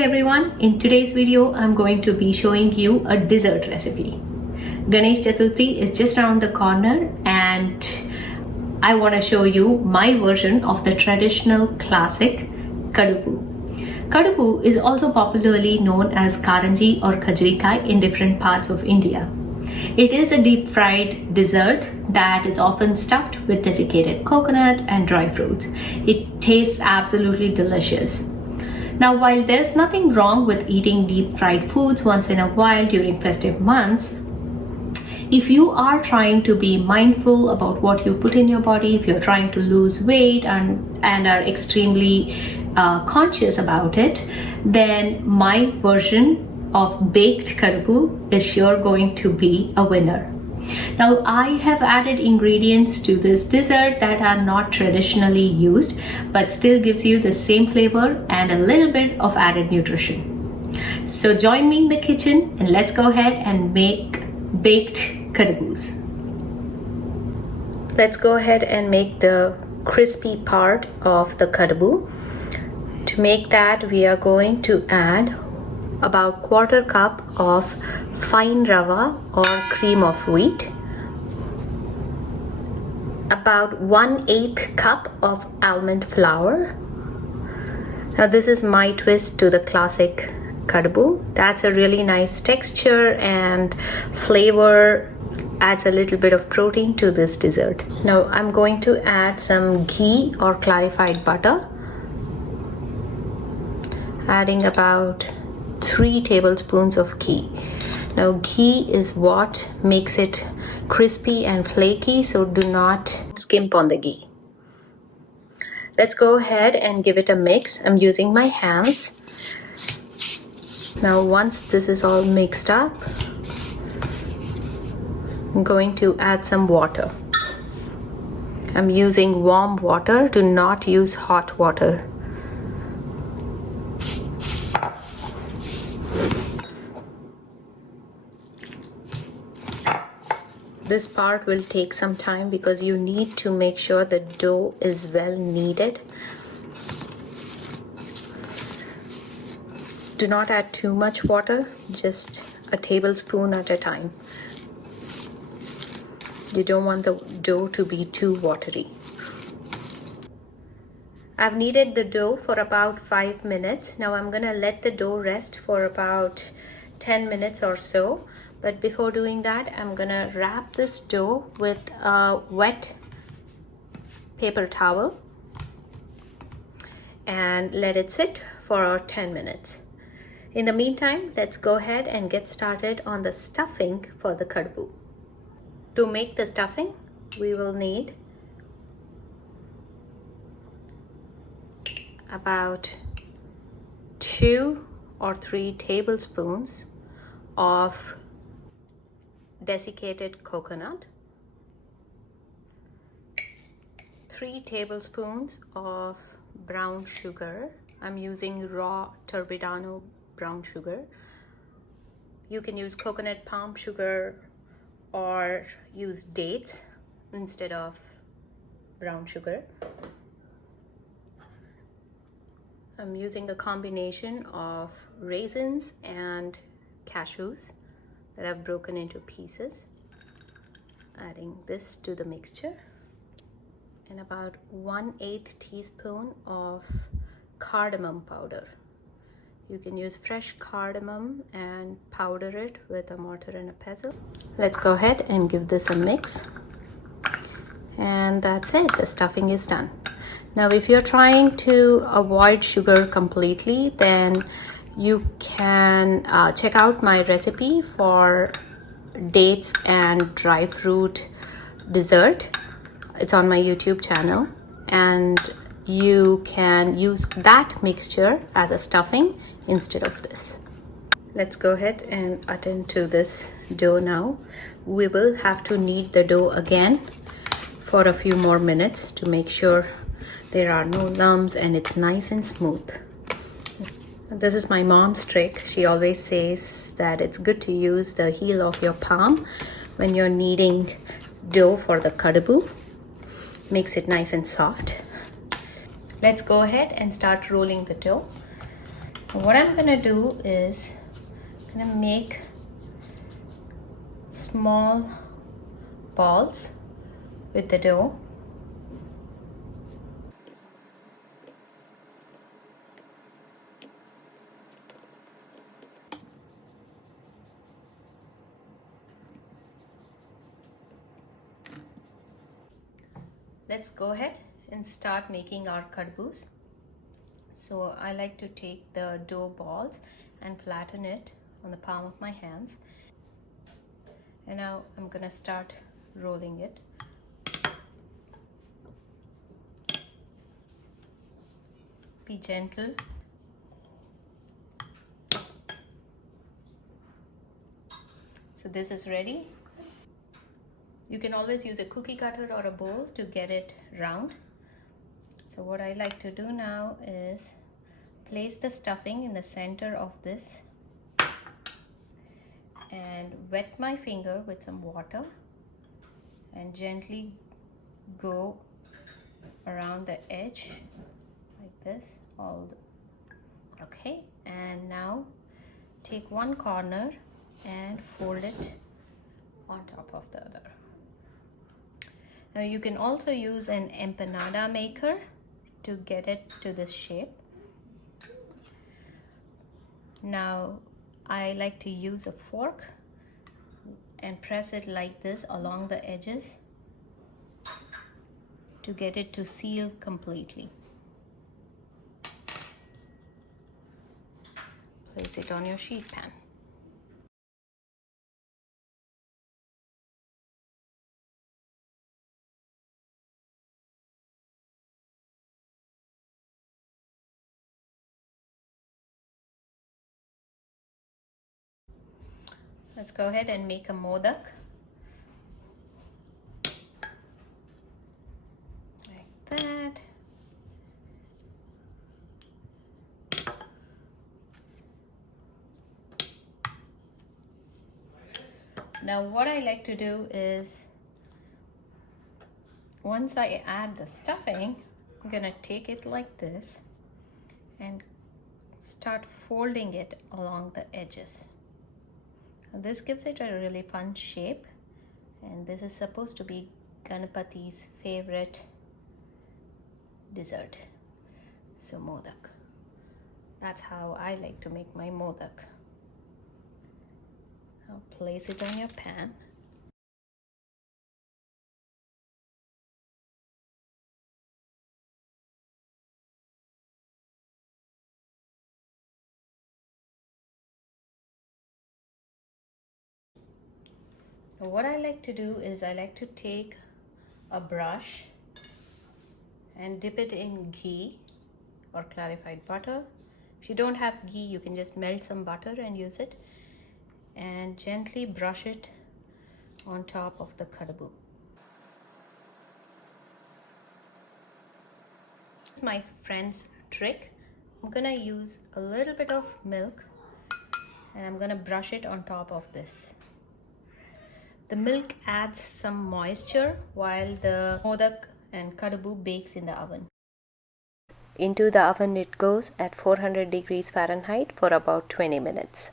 Hi everyone, in today's video I'm going to be showing you a dessert recipe. Ganesh Chaturthi is just around the corner and I want to show you my version of the traditional classic Kadubu. Kadubu is also popularly known as karanji or khajrikai in different parts of India. It is a deep fried dessert that is often stuffed with desiccated coconut and dry fruits. It tastes absolutely delicious. Now, while there's nothing wrong with eating deep fried foods once in a while during festive months, if you are trying to be mindful about what you put in your body, if you're trying to lose weight and are extremely conscious about it, then my version of baked Kadubu is sure going to be a winner. Now, I have added ingredients to this dessert that are not traditionally used, but still gives you the same flavor and a little bit of added nutrition. So join me in the kitchen and let's go ahead and make baked Kadubus. Let's go ahead and make the crispy part of the Kadubu. To make that, we are going to add about 1/4 cup of fine Rava or cream of wheat, about 1/8 cup of almond flour. Now this is my twist to the classic Kadubu. That's a really nice texture and flavor, adds a little bit of protein to this dessert. Now I'm going to add some ghee or clarified butter, adding about 3 tablespoons of ghee. Now ghee is what makes it crispy and flaky, so do not skimp on the ghee. Let's go ahead and give it a mix. I'm using my hands. Now once this is all mixed up, I'm going to add some water. I'm using warm water, do not use hot water. This part will take some time because you need to make sure the dough is well kneaded. Do not add too much water, just a tablespoon at a time. You don't want the dough to be too watery. I've kneaded the dough for about 5 minutes. Now I'm gonna let the dough rest for about 10 minutes or so. But before doing that, I'm gonna wrap this dough with a wet paper towel and let it sit for 10 minutes. In the meantime, let's go ahead and get started on the stuffing for the Kadubu. To make the stuffing, we will need about 2 or 3 tablespoons of desiccated coconut, 3 tablespoons of brown sugar. I'm using raw turbidano brown sugar. You can use coconut palm sugar or use dates instead of brown sugar. I'm using a combination of raisins and cashews that I've broken into pieces. Adding this to the mixture, and about 1/8 teaspoon of cardamom powder. You can use fresh cardamom and powder it with a mortar and a pestle. Let's go ahead and give this a mix. And that's it, the stuffing is done. Now if you're trying to avoid sugar completely, then you can check out my recipe for dates and dry fruit dessert. It's on my YouTube channel, and you can use that mixture as a stuffing instead of this. Let's go ahead and attend to this dough now. We will have to knead the dough again for a few more minutes to make sure there are no lumps and it's nice and smooth. This is my mom's trick. She always says that it's good to use the heel of your palm when you're kneading dough for the Kadubu. Makes it nice and soft. Let's go ahead and start rolling the dough. What I'm gonna do is gonna make small balls with the dough. Let's go ahead and start making our kadubus. So I like to take the dough balls and flatten it on the palm of my hands. And now I'm gonna start rolling it. Be gentle. So this is ready. You can always use a cookie cutter or a bowl to get it round. So what I like to do now is place the stuffing in the center of this and wet my finger with some water and gently go around the edge like this. Okay, and now take one corner and fold it on top of the other. Now you can also use an empanada maker to get it to this shape. Now I like to use a fork and press it like this along the edges to get it to seal completely. Place it on your sheet pan. Let's go ahead and make a modak. Like that. Now what I like to do is, once I add the stuffing, I'm gonna take it like this and start folding it along the edges. And this gives it a really fun shape, and this is supposed to be Ganapati's favorite dessert. So modak. That's how I like to make my modak. Now place it on your pan. What I like to do is I like to take a brush and dip it in ghee or clarified butter. If you don't have ghee, you can just melt some butter and use it, and gently brush it on top of the Kadubu. This is my friend's trick. I'm gonna use a little bit of milk and I'm gonna brush it on top of this. The milk adds some moisture while the modak and Kadubu bakes in the oven. Into the oven it goes at 400 degrees Fahrenheit for about 20 minutes.